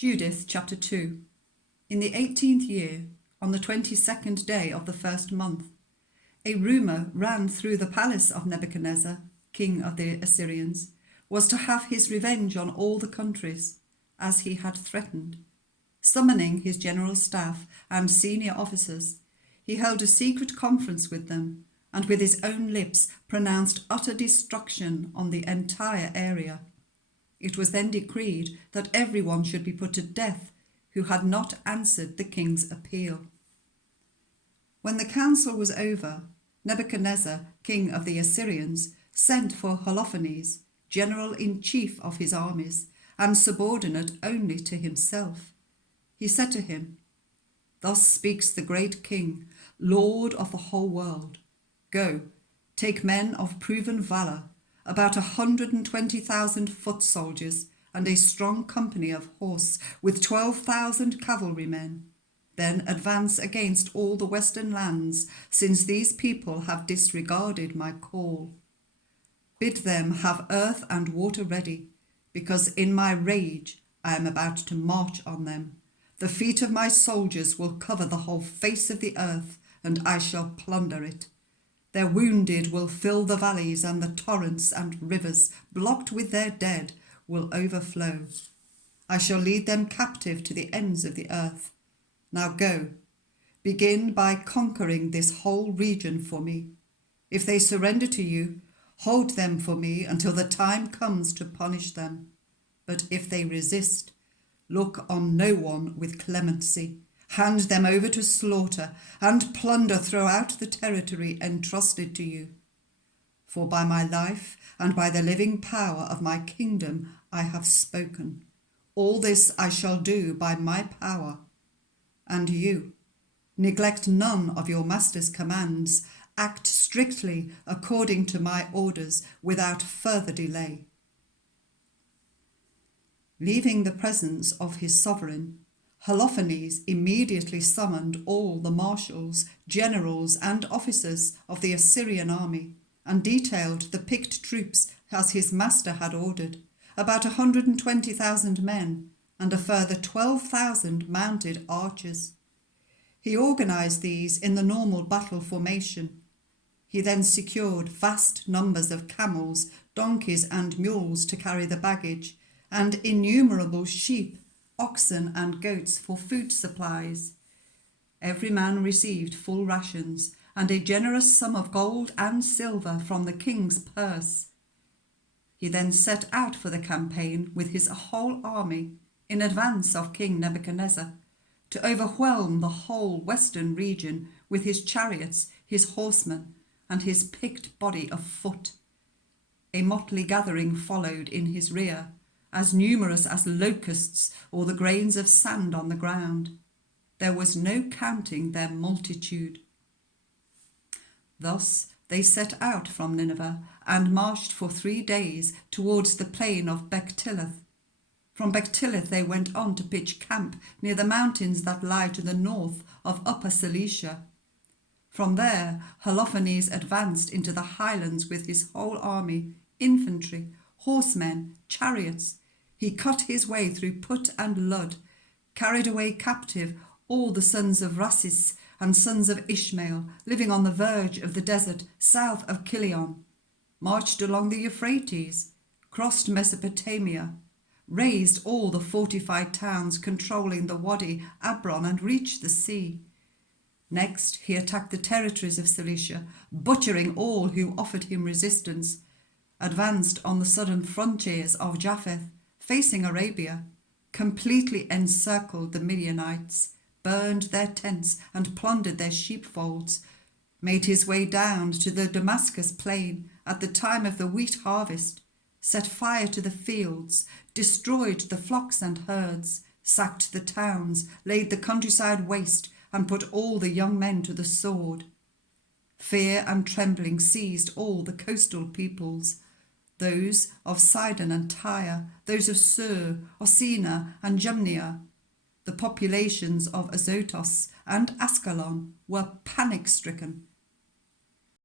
Judith chapter 2. In the 18th year, on the 22nd day of the first month, a rumour ran through the palace of Nebuchadnezzar, king of the Assyrians, was to have his revenge on all the countries, as he had threatened. Summoning his general staff and senior officers, he held a secret conference with them, and with his own lips pronounced utter destruction on the entire area. It was then decreed that everyone should be put to death who had not answered the king's appeal. When the council was over, Nebuchadnezzar, king of the Assyrians, sent for Holofernes, general-in-chief of his armies, and subordinate only to himself. He said to him, "Thus speaks the great king, Lord of the whole world. Go, take men of proven valour, about 120,000 foot soldiers, and a strong company of horse, with 12,000 cavalrymen. Then advance against all the western lands, since these people have disregarded my call. Bid them have earth and water ready, because in my rage I am about to march on them. The feet of my soldiers will cover the whole face of the earth, and I shall plunder it. Their wounded will fill the valleys, and the torrents and rivers, blocked with their dead, will overflow. I shall lead them captive to the ends of the earth. Now go, begin by conquering this whole region for me. If they surrender to you, hold them for me until the time comes to punish them. But if they resist, look on no one with clemency. Hand them over to slaughter and plunder throughout the territory entrusted to you. For by my life and by the living power of my kingdom I have spoken. All this I shall do by my power. And you, neglect none of your master's commands. Act strictly according to my orders without further delay." Leaving the presence of his sovereign, Holofernes immediately summoned all the marshals, generals, and officers of the Assyrian army, and detailed the picked troops as his master had ordered, about 120,000 men, and a further 12,000 mounted archers. He organized these in the normal battle formation. He then secured vast numbers of camels, donkeys, and mules to carry the baggage, and innumerable sheep, oxen, and goats for food supplies. Every man received full rations and a generous sum of gold and silver from the king's purse. He then set out for the campaign with his whole army in advance of King Nebuchadnezzar, to overwhelm the whole western region with his chariots, his horsemen, and his picked body of foot. A motley gathering followed in his rear, as numerous as locusts or the grains of sand on the ground. There was no counting their multitude. Thus they set out from Nineveh and marched for 3 days towards the plain of Bechtileth. From Bechtileth they went on to pitch camp near the mountains that lie to the north of Upper Cilicia. From there Holofernes advanced into the highlands with his whole army, infantry, horsemen, chariots. He cut his way through Put and Lud, carried away captive all the sons of Rasis and sons of Ishmael, living on the verge of the desert south of Kilion, marched along the Euphrates, crossed Mesopotamia, razed all the fortified towns controlling the Wadi Abron, and reached the sea. Next he attacked the territories of Cilicia, butchering all who offered him resistance, advanced on the southern frontiers of Japheth, facing Arabia, completely encircled the Midianites, burned their tents and plundered their sheepfolds, made his way down to the Damascus plain at the time of the wheat harvest, set fire to the fields, destroyed the flocks and herds, sacked the towns, laid the countryside waste, and put all the young men to the sword. Fear and trembling seized all the coastal peoples, those of Sidon and Tyre, those of Sur, Osina, and Jumnia. The populations of Azotus and Ascalon were panic-stricken.